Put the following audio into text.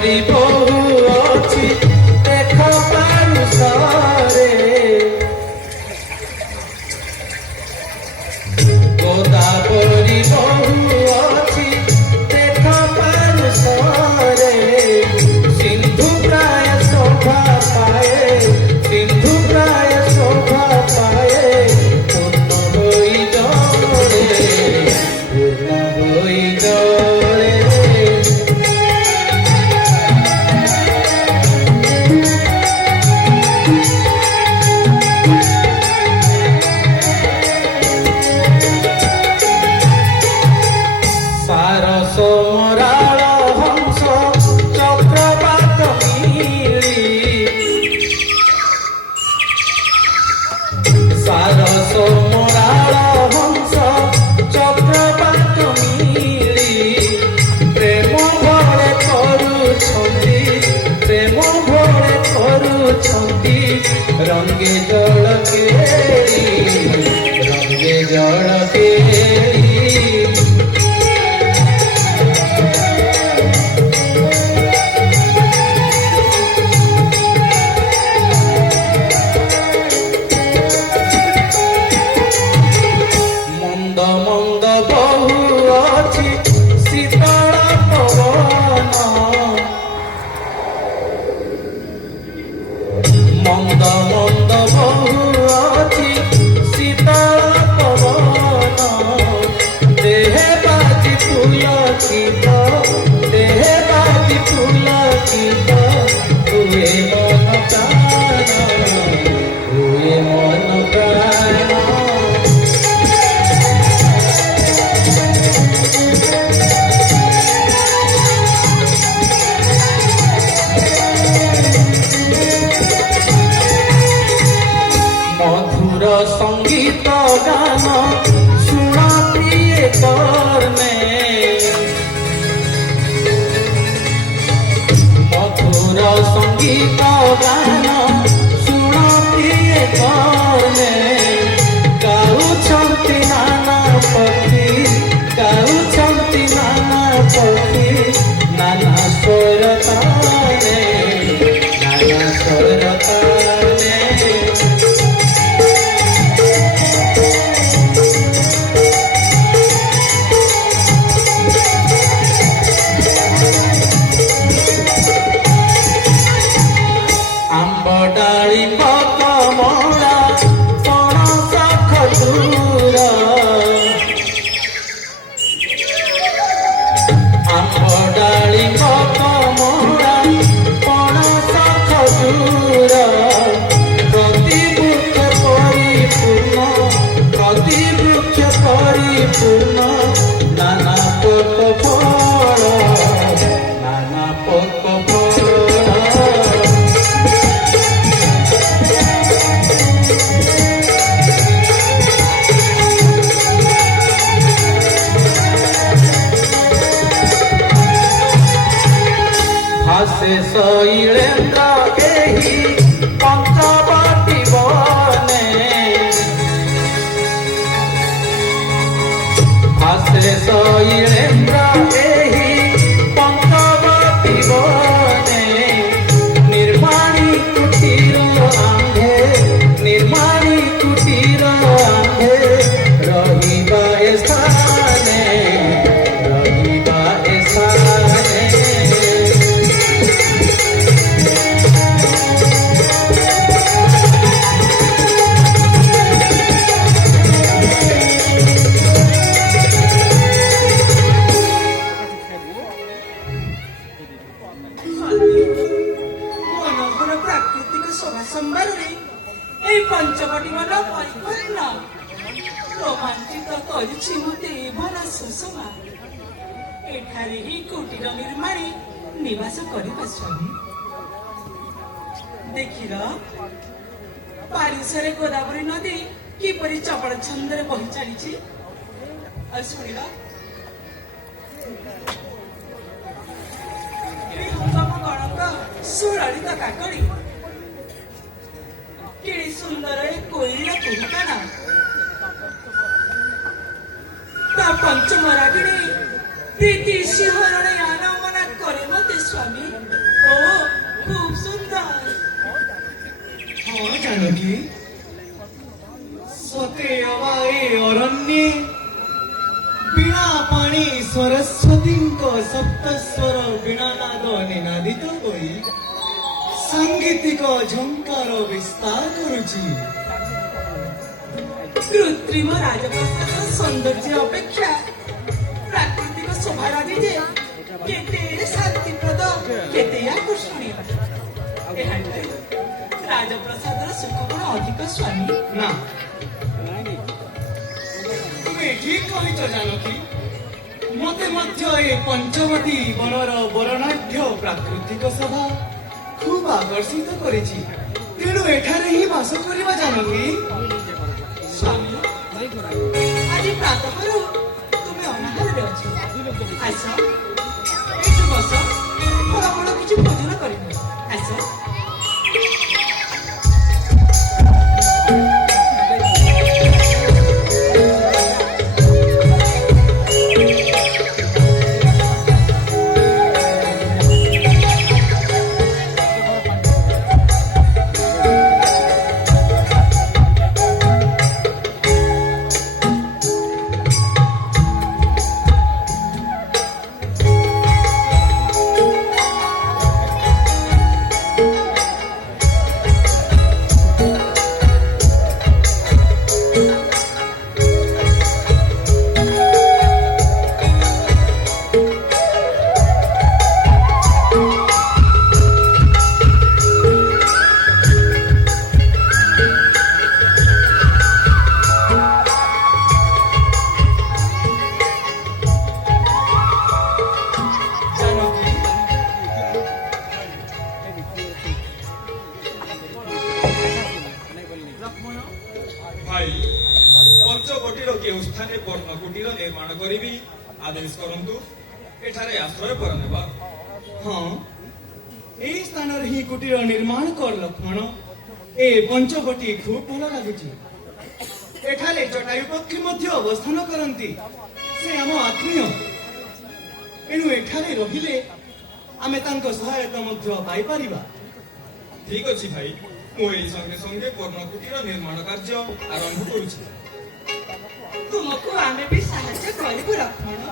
परी बहु अछि देख पारुषरे गोदावरी बहु अछि देख पारुषरे सिंधु प्राय शोभा पाए सिंधु प्राय शोभा पाए पूर्ण होई जले पूर्ण होई जले सोमराल हंस चक्रवात मिली सार सोमराल हंस चक्रवात मिली प्रेम भले करुछंती प्रेम भले करुछंती रंगे जल केली रंगे जल केली मंद बहु अछि शीतल पवन मंद मंद बहु अछि शीतल पवन देह बाजी पुलकित देह बाजी पुलकित हुए मन प्राण हुए मन प्राण मधुर संगीत गान सुना प्रिय करने मधुर संगीत गान सुना प्रिय करने गाउछंती नाना पक्षी गाउछंती नाना पक्षी नाना स्वर ताने नाना स्वर ताने डाळिंब कमला पणस खजूर आंब डाळिंब कमला पणस खजूर प्रति वृक्ष परिपूर्ण नाना पोक फल नाना पोक फल भासे शैलेन्द्र एहि पंचवटी बने भासे शैलेन्द्र एहि पंचवटी बने निर्माणी कुटीर आंधे निर्माणी कुटीर आंधे रहिबा स्थाने रहिबा स्थाने पंचवटी मन परिपूर्ण रोमांचित करिछि मते भला सुषमा एठारे ही कुटीर निर्माणी निवास करिबा स्वामी देखिर पारिसरे गोदावरी नदी किपरि चपल छंदरे बहि चलिछि शुणिल हंगम गणक सुललित काकड़ी केड़ी सुंदर कोयला कुरुकाना ता पंचम रागिणी प्रीति सिंहरण आनमना करे मते स्वामी ହଁ ଜାନକୀ ସତେ ଅବା ଏ ଅରଣ୍ୟେ ବୀଣା ପାଣି ସରସ୍ୱତୀଙ୍କ ସପ୍ତସ୍ୱର ବୀଣାନାଦ ନିନାଦିତ ହୋଇ ସାଙ୍ଗୀତିକ ଝଙ୍କାର ବିସ୍ତାର କରୁଛି। କୃତ୍ରିମ ରାଜପ୍ରସାଦ ସୌନ୍ଦର୍ଯ୍ୟ ଅପେକ୍ଷା ପ୍ରାକୃତିକ ଶୋଭାରାଜି ଯେ କେତେ ଶାନ୍ତିପ୍ରଦ କେତେ ଆକର୍ଷଣୀୟ। ଏହାଠାରୁ ରାଜପ୍ରସାଦର ସୁଖ କଣ ଅଧିକ ସ୍ୱାମୀ? ନା ତୁମେ ଠିକ କହିଛ ଜାନକୀ। ମତେ ମଧ୍ୟ ଏ ପଞ୍ଚବଟୀ ବନର ବରଣାଢ୍ୟ ପ୍ରାକୃତିକ ଶୋଭା ଖୁବ୍ ଆକର୍ଷିତ କରିଛି। ତେଣୁ ଏଠାରେ ହିଁ ବାସ କରିବା ଜାନକୀ। ସ୍ୱାମୀ ଆଜି ପ୍ରାତଃରୁ ତୁମେ ଅନାହାରରେ ଅଛ। ଆସ ଏଠି ବସ, ଫଳମୂଳ କିଛି ଭୋଜନ କରିବ। ଆସ। ଭାଇ ପଞ୍ଚବଟୀର କେଉଁ ସ୍ଥାନେ ପର୍ଣ୍ଣକୁଟୀର ନିର୍ମାଣ କରିବି ଆଦେଶ କରନ୍ତୁ। ଏଠାରେ ଆଶ୍ରୟ ପର ନେବା। ହଁ ଏହି ସ୍ଥାନରେ ହିଁ କୁଟୀର ନିର୍ମାଣ କର ଲକ୍ଷ୍ମଣ। ଏ ପଞ୍ଚବଟୀ ଖୁବ୍ ଭଲ ଲାଗୁଛି। ଏଠାରେ ଜଟାୟୁ ପକ୍ଷୀ ମଧ୍ୟ ଅବସ୍ଥାନ କରନ୍ତି। ସେ ଆମ ଆତ୍ମୀୟ। ଏଣୁ ଏଠାରେ ରହିଲେ ଆମେ ତାଙ୍କ ସହାୟତା ମଧ୍ୟ ପାଇପାରିବା। ଠିକ ଅଛି ଭାଇ, ମୁଁ ଏଇ ସଙ୍ଗେ ସଙ୍ଗେ ପର୍ଣ୍ଣକୁଟୀର ନିର୍ମାଣ କାର୍ଯ୍ୟ ଆରମ୍ଭ କରୁଛି। ତୁମକୁ ଆମେ ବି ସାହାଯ୍ୟ କରିବୁ ଲକ୍ଷ୍ମଣ।